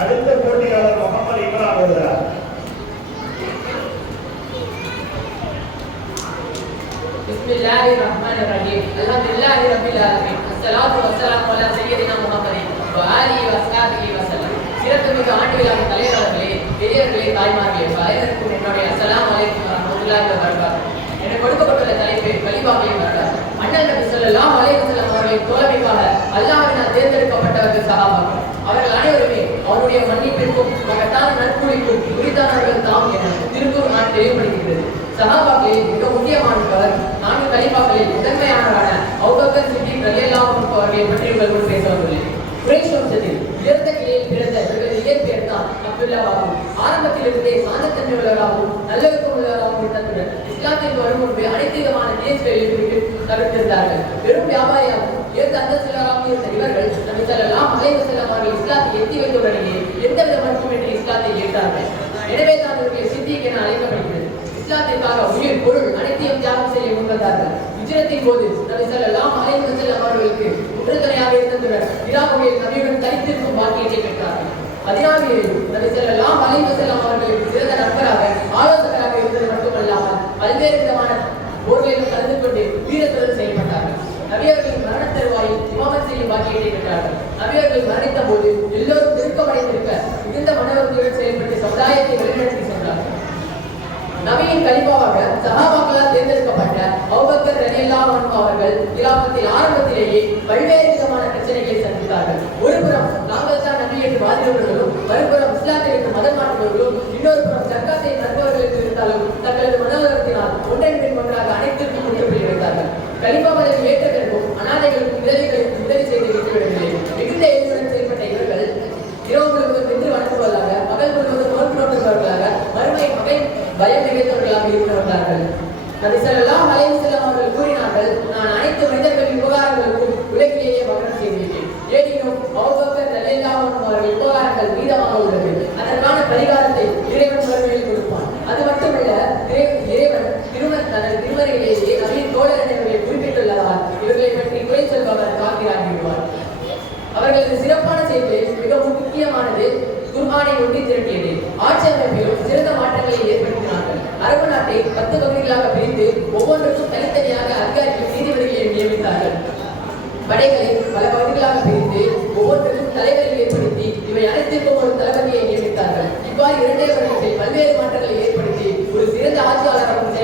அடுத்த போட்டியாளர் முகமது இம்ரான் வருகிறார் بسم الله الرحمن الرحيم الحمد لله رب العالمين الصلاة والسلام على سيدنا محمد وآله وصحبه وسلم சிறப்புமிகு ஆண்டு விழாவின் தலைவர்களே பெரியவர்களே தாய்மார்களே அனைவருக்கும் என்னுடைய அஸ்ஸலாமு அலைக்கும் வரஹ்மத்துல்லாஹி வபரகாத்துஹு எனக்கு கொடுக்கப்பட்டுள்ள தலைப்பு வழிபாகையும் வரலாறு அண்ணல் நபி ஸல்லல்லாஹு அலைஹி அவர்களின் தோழமைக்காக தேர்ந்தெடுக்கப்பட்டவர்கள் அவர்கள் அனைவருமே அவருடைய மன்னிப்பிற்கும் மகத்தான நற்குறிக்கும் உரித்தானவர்கள் தாம் என நான் தெளிவுபடுத்துகிறது. மிக முக்கியமானவர் நான்கு கலிபாக்களில் முதன்மையானவரான அவுபக்கர் சித்திக் ரலியல்லாஹு அவர்களை பற்றி உங்கள் முன் பேச வந்துள்ளேன் குறைஷ் வம்சத்தில் உயர்ந்த கிளையில் பிறந்த இயற்பெயர் தான் அப்துல்லாவாகும் ஆரம்பத்திலிருந்தே சாந்தத்தன்மை உள்ளவராகவும் நல்லொழுக்கம் உள்ளவராகவும் இருந்ததுடன் இஸ்லாத்திற்கு வரும் முன்பு அனைத்து விதமான தேசங்களில் தவிர்த்திருந்தார்கள் வெறும் வியாபாரியாகவும் உயர்ந்த அந்தஸ்துள்ளவராகவும் இருந்த இவர்கள் நபி ஸல்லல்லாஹு அலைஹி வஸல்லம் அவர்கள் இஸ்லாத்தை எத்தி எந்த எந்தவித மறுப்புமின்றி இஸ்லாத்தை ஏற்றார்கள். எனவே தான் இவர்களை சித்திக் என அழைக்கப்படுகிறது. இஸ்லாத்திற்காக உயிர் பொருள் அனைத்தையும் தியாகம் செய்ய முன்வந்தார்கள். விஜயத்தின் போது நபி ஸல்லல்லாஹு அலைஹி வஸல்லம் அவர்களுக்கு உறுதுணையாக இருந்ததுடன் இராகுவில் நபியுடன் தனித்திருக்கும் பாக்கியத்தை பெற்றார்கள். பதினாறு நபி ஸல்லல்லாஹு அலைஹி வஸல்லம் அவர்களுக்கு சிறந்த நண்பராக ஆலோசகராக பல்வேறு விதமான போர்களிலும் கலந்து கொண்டு வீரத்துடன் செயல்பட்டார்கள். நபியர்களின் மரண தருவாயில் இமாமத் செய்யும் பாக்கியத்தை பெற்றார்கள். நபியர்கள் மரணித்த போது எல்லோரும் திருக்கமடைந்திருக்க மிகுந்த மனவர்களுடன் செயல்பட்டு சமுதாயத்தை வழிநடத்தி சென்றார்கள். நபியின் கலிப்பாவாக சகாபாக்களால் தேர்ந்தெடுக்கப்பட்ட அபூபக்கர் ரலியல்லாஹு அவர்கள் கிராமத்தில் ஆரம்பத்திலேயே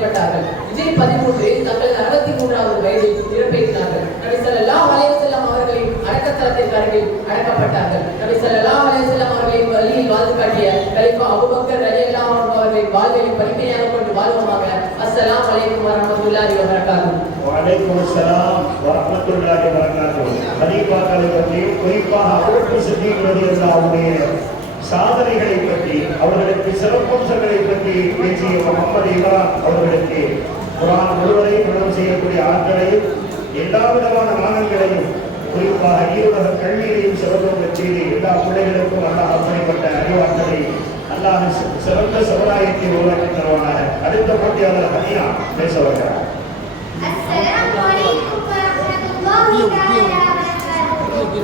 செயல்பட்டார்கள் விஜய் பதிமூன்று தங்கள் அறுபத்தி மூன்றாவது வயதில் இறப்பெய்தினார்கள் நபி ஸல்லல்லாஹு அலைஹி அவர்களின் அடக்கத்தளத்திற்கு அருகில் அடக்கப்பட்டார்கள். நபி ஸல்லல்லாஹு அலைஹி அவர்களின் வழியில் வாழ்ந்து காட்டிய கலிஃபா அபுபக்கர் ரலியல்லாஹு அன்ஹு அவர்களின் வாழ்வையும் படிப்பினையாக கொண்டு வாழ்வோமாக அஸ்ஸலாம் அலைக்கும் வரஹ்மத்துல்லாஹி வபரகாத்துஹு. வலைக்கும் அஸ்ஸலாம் வரஹ்மத்துல்லாஹி வபரகாத்துஹு. ஹலீஃபாக்களை பற்றியும் குறிப்பாக அபூபக்கர் சித்திக் ரலியல்லாஹுடைய சாதனைகளை பற்றி அவர்களுக்கு சிறப்பம்சங்களை பற்றி பேசிய முகமது இம்ரான் அவர்களுக்கு குரான் முழுவதையும் மனம் செய்யக்கூடிய ஆட்களையும் எல்லா விதமான மானங்களையும் குறிப்பாக ஈருலக கல்வியையும் சிறப்பு செய்து எல்லா பிள்ளைகளுக்கும் அல்லாஹ் அப்படிப்பட்ட அறிவாற்றலை அல்லாஹ் சி- சிறந்த சமுதாயத்தை உருவாக்கி தருவானாக அடுத்த போட்டியாளர் ஹனியா பேச வருகிறார் السلام عليكم ورحمة الله تعالى وبركاته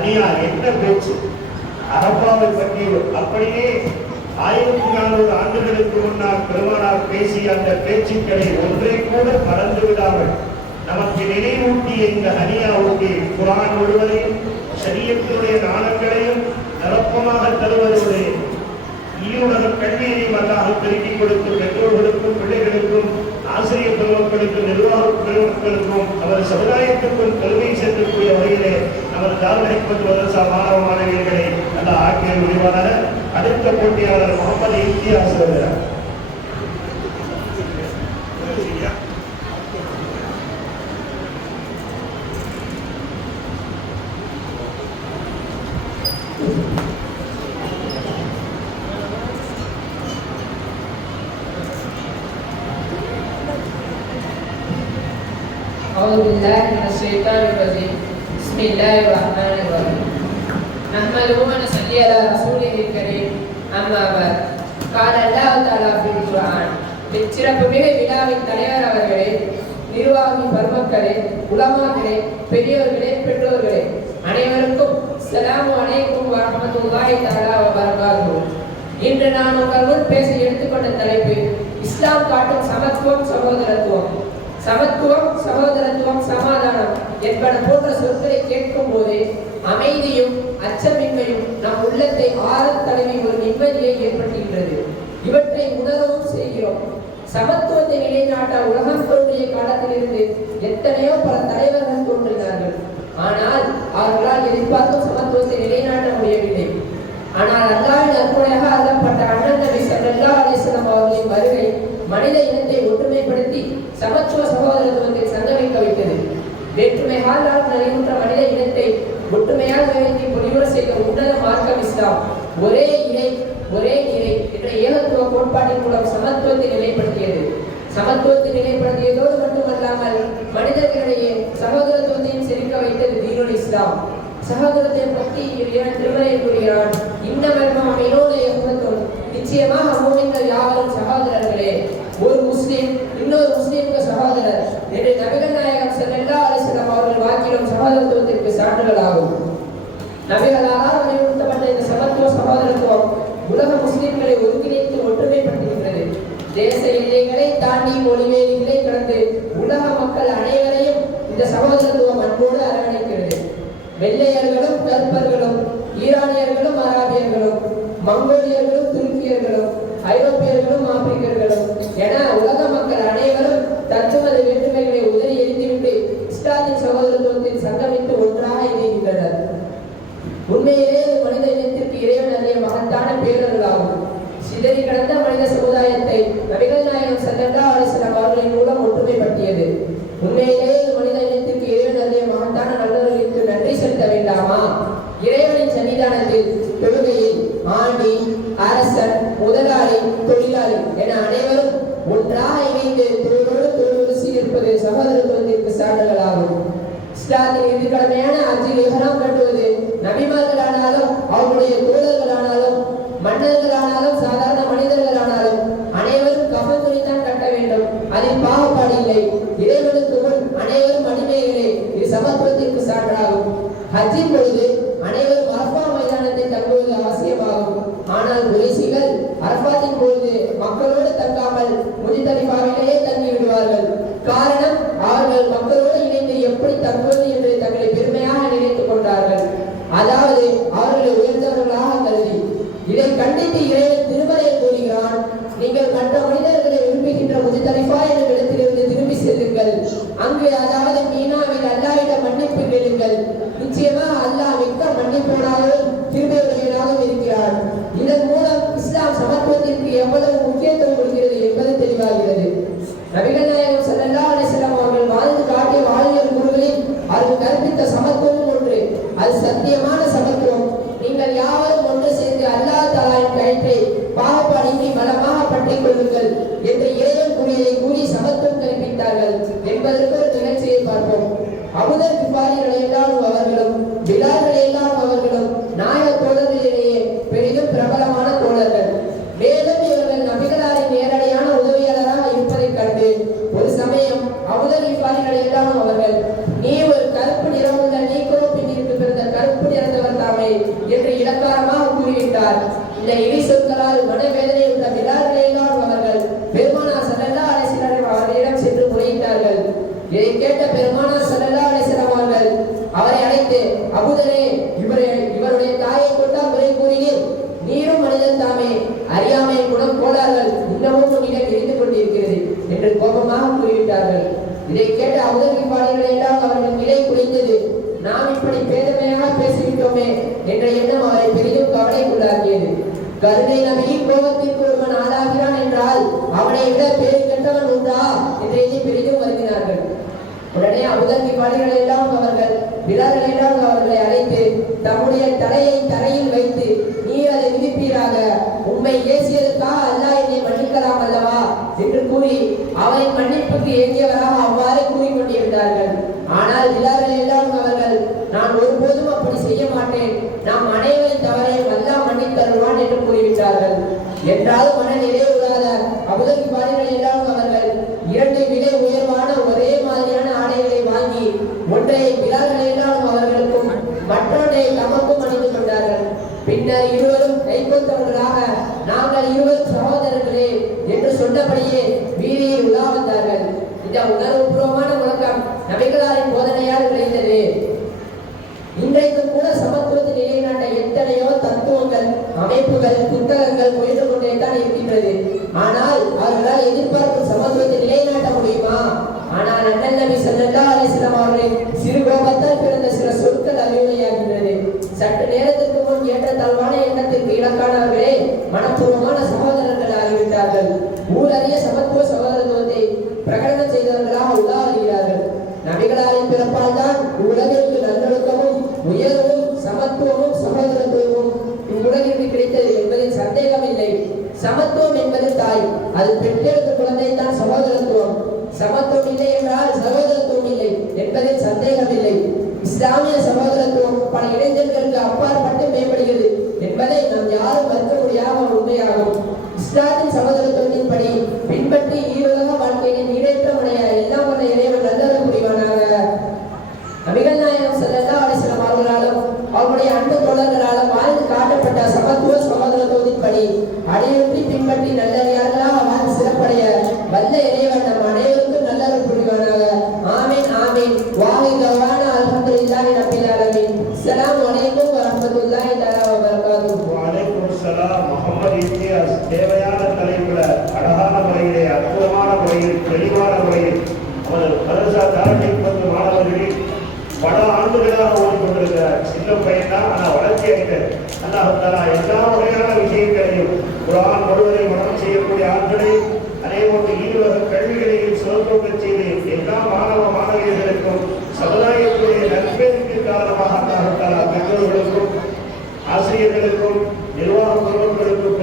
தனியார் என்ன பேச்சு. அரப்பாவை பற்றி அப்படியே ஆயிரத்தி நானூறு ஆண்டுகளுக்கு முன்னால் பெருமானார் பேசிய அந்த பேச்சுக்களை ஒன்றை கூட மறந்து விடாமல் நமக்கு நினைவூட்டிய இந்த ஹனியாவுக்கு குரான் முழுவதையும் சரியத்தினுடைய நாணங்களையும் நிரப்பமாக தருவதோடு ஈருலக கல்வியையும் அல்லாஹ் பெருக்கிக் கொடுத்து பெற்றோர்களுக்கும் பிள்ளைகளுக்கும் ஆசிரியர் பெருமக்களுக்கும் நிர்வாக பெருமக்களுக்கும் அவர் சமுதாயத்திற்கும் பெருமை சேர்க்கக்கூடிய வகையிலே நமது தார்மணிப்பது மதரசா மாணவ மாணவியர்களை நல்ல ஆக்கிய முடிவான அடுத்த போட்டியாளர் முகமது இம்தியாஸ் வருகிறார் بسم الله الرحمن الرحيم نحمده ونصلي على رسوله الكريم أما بعد قال الله تعالى في القرآن இச்சிறப்புமிகு விழாவின் தலைவர் அவர்களே நிர்வாகி பெருமக்களே உலமாக்களே பெரியோர்களே பெற்றோர்களே அனைவருக்கும் ஸலாமு அலைக்கும் வரஹ்மத்துல்லாஹி தஆலா வ பரகாத்துஹு இன்று நான் உங்கள் முன் பேச எடுத்துக்கொண்ட தலைப்பு இஸ்லாம் காட்டும் சமத்துவம் சகோதரத்துவம் சமத்துவம் சகோதரத்துவம் சமாதானம் என்பன போன்ற சொற்களை கேட்கும் போது அமைதியும் அச்சமின்மையும் நம் உள்ளத்தை ஆழத் தழுவி ஒரு நிம்மதியை ஏற்படுத்துகின்றது. இவற்றை உணரவும் செய்கிறோம். சமத்துவத்தை நிலைநாட்ட உலகம் தோன்றிய காலத்திலிருந்து எத்தனையோ பல தலைவர்கள் தோன்றினார்கள். ஆனால் அவர்களால் எதிர்பார்க்கும் சமத்துவத்தை நிலைநாட்ட முடியவில்லை. ஆனால் அல்லாவின் அற்புணையாக அல்லப்பட்ட அண்ணன் நபி ஸல்லல்லாஹு அலைஹி அவர்களின் வருகை மனித இனத்தை ஒற்றுமைப்படுத்தி சமத்துவ சகோதரத்துவத்தை சங்கமிக்க வைத்தது. வேற்றுமை ஹாலால் நிறைவுற்ற மனித இனத்தை ஒற்றுமையாக வைத்து பொலிவுற செய்த உன்னத மார்க்கம் இஸ்லாம். ஒரே இணை ஒரே நிலை என்ற ஏகத்துவ கோட்பாட்டின் மூலம் சமத்துவத்தை நிலைப்படுத்தியது. சமத்துவத்தை நிலைப்படுத்தியதோடு மட்டுமல்லாமல் மனிதர்களிடையே சகோதரத்துவத்தையும் செழிக்க வைத்தது தீனுல் இஸ்லாம். சகோதரத்தை பற்றி திருமலை கூறுகிறான். இந்த மர்மம் யகுனத்தும் நிச்சயமாக வெள்ளையர்களும் கற்பர்களும் ஈரானியர்களும் அராபியர்களும் மங்கோலியர்களும் துருக்கியர்களும் ஐரோப்பியர்களும் ஆப்பிரிக்கர்களும் என உலக மக்கள் அனைவரும் தத்துவத வேற்றுமை இறைவனின் சன்னிதானத்தில் தொழுகையில் ஆண்டி அரசன் முதலாளி தொழிலாளி என அனைவரும் ஒன்றாக இணைந்து தொழிலோடு தொழில் சீர்ப்பது சகோதரத்துவத்திற்கு சான்றுகளாகும். இஸ்லாத்தின் கடமையான அஜில் இஹ்ராம் கட்டுவது நபிமார்களானாலும் அவருடைய தோழர்களானாலும் மன்னர்களானாலும் சாதாரண மனிதர்களானாலும் அனைவரும் கஃன் தான் கட்ட வேண்டும். அதில் பாகுபாடு இல்லை இறைவனுக்கு முன் அனைவரும் அடிமைகளே இது சமத்துவத்திற்கு சான்றாகும் ஹஜ்ஜின் பொழுது அனைவரும் அரஃபா மைதானத்தில் தங்குவது அவசியமாகும் ஆனால் குறைசிகள் அரஃபாத்தின் பொழுது மக்களோடு தங்காமல் முஜிதலிஃபாவிலேயே தங்கி விடுவார்கள் காரணம் நபிகள் நாயகம் ஸல்லல்லாஹு அலைஹி வஸல்லம் அவர்கள் வாழ்ந்து காட்டிய வாழ்வியல் கூறுகளில் அவர்கள் கற்பித்த சமத்துவம் ஒன்று அது சத்தியமான சமத்துவம் நீங்கள் யாவரும் ஒன்று சேர்ந்து அல்லாஹ் தஆலாவின் கயிற்றை பாகுபாடின்றி பலமாக பற்றிக் கொள்ளுங்கள் என்று இறைவன் கூறியதை கூறி சமத்துவம் கற்பித்தார்கள் என்பதற்கு ஒரு நிகழ்ச்சியை பார்ப்போம் அபுதர் கிபாரி எல்லாம் அவர்களும் பிலால் எல்லாம் அவர்களும் நாயக தோழர்களிடையே பெரிதும் பிரபலமான தோழர்கள் மேலும் இவர்கள் நபிகளாரின் நேரடியான உதவியாளராக இருப்பதைக் கண்டு ஒரு சமயம் அபுதர் கிபாரி எல்லாம் அவர்கள் நீ ஒரு கருப்பு நிறமுள்ள நீக்கோ பின்னிற்கு பிறந்த கருப்பு நிறந்தவர் தாமே என்று இலக்காரமாக கூறிவிட்டார் இந்த இடி சொற்களால் மனவேதனை உள்ள பிலால் எல்லாம் அவர்கள் பெருமானா சல்லல்லா அலிஸ்லாம் அவர்களிடம் சென்று முறையிட்டார்கள் இதை கேட்ட பெருமானா சல்லல்லா அலிஸ்லாம் அவர்கள் அவரை அழைத்து அபுதரே இவரை இவருடைய தாயை கொண்டா முறை கூறினீர் நீரும் மனிதன் தாமே அறியாமை குணம் கோளாறுகள் இன்னமும் உன்னிடம் இருந்து கொண்டிருக்கிறது என்று கோபமாக கூறிவிட்டார்கள் இதை கேட்ட அபுதர்கி பாடிகள் எல்லாம் அவர்கள் நிலை குறைந்தது நாம் இப்படி பேதமையாக பேசிவிட்டோமே என்ற எண்ணம் அவரை பெரிதும் கவலைக்குள்ளாக்கியது கருணை நபியின் கோபத்திற்கு ஒருவன் ஆளாகிறான் என்றால் அவனை விட பேரு கெட்டவன் உண்டா என்று எண்ணி பெரிதும் வருகிறார்கள். உடனே அபுதர்கி பாடிகள் எல்லாம் அவர்கள் விழாக்கள் எல்லாம் அவர்களை அழைத்து தம்முடைய தலையை தரையில் வைத்து நீர் அதை விதிப்பீராக உண்மை ஏசியதற்காக அல்லாஹ் என்னை மன்னிக்கலாம் அல்லவா? என்று கூறி அவரின் மன்னிப்புக்கு ஏங்கியவராக அவ்வாறு கூறிக்கொண்டிருந்தார்கள் ஆனால் விழா நபி ஸல்லல்லாஹு அலைஹி வஸல்லம் அவர்களின் சிறு கோபத்தால் பிறந்த சில சொற்கள் அறிவுரையாகின்றது. சற்று நேரத்திற்கு முன் ஏற்றத்தாழ்வான எண்ணத்திற்கு இலக்கானவர்களே மனப்பூர்வமான சகோதரர்கள் ஆகிவிட்டார்கள் ஊரறிய சமத்துவ சகோதரத்துவத்தை பிரகடனம் செய்தவர்களாக உலா நபிகளாரின் பிறப்பால் தான் உலகிற்கு நல்லொழுக்கமும் உயர்வும் சமத்துவமும் சகோதரத்துவமும் இவ்வுலகிற்கு கிடைத்தது என்பதில் சந்தேகமில்லை. சமத்துவம் என்பது தாய் அது பெற்றெடுத்த சமத்துவம் இல்லை என்றால் சகோதரத்துவம் இல்லை என்பதில் சந்தேகமில்லை. இஸ்லாமிய சகோதரத்துவம் ரீதியிலே தேவையான தலைவர்களை அழகான முறையிலே அற்புதமான முறையில் தெளிவான முறையில் அவர் மதரசா தாரணிக்கு வந்து மாணவர்கள் பல ஆண்டுகளாக ஓடிக்கொண்டிருக்கிற சின்ன பையன் தான் ஆனால் வளர்ச்சி ஆகிட்டார் அல்லாஹாலா எல்லா வகையான விஷயங்களையும் குரான் முழுவதை மனம் செய்யக்கூடிய ஆண்களை அதே போன்று ஈவக கல்விகளையும் சிறப்பு செய்து எல்லா மாணவ மாணவியர்களுக்கும் சமுதாயத்துடைய நற்பெருக்கு காரணமாக அல்லாஹாலா பெற்றோர்களுக்கும் ஆசிரியர்களுக்கும் நிர்வாக பொருட்களுக்கும்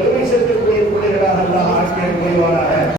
अल्लाह आज के होने वाला है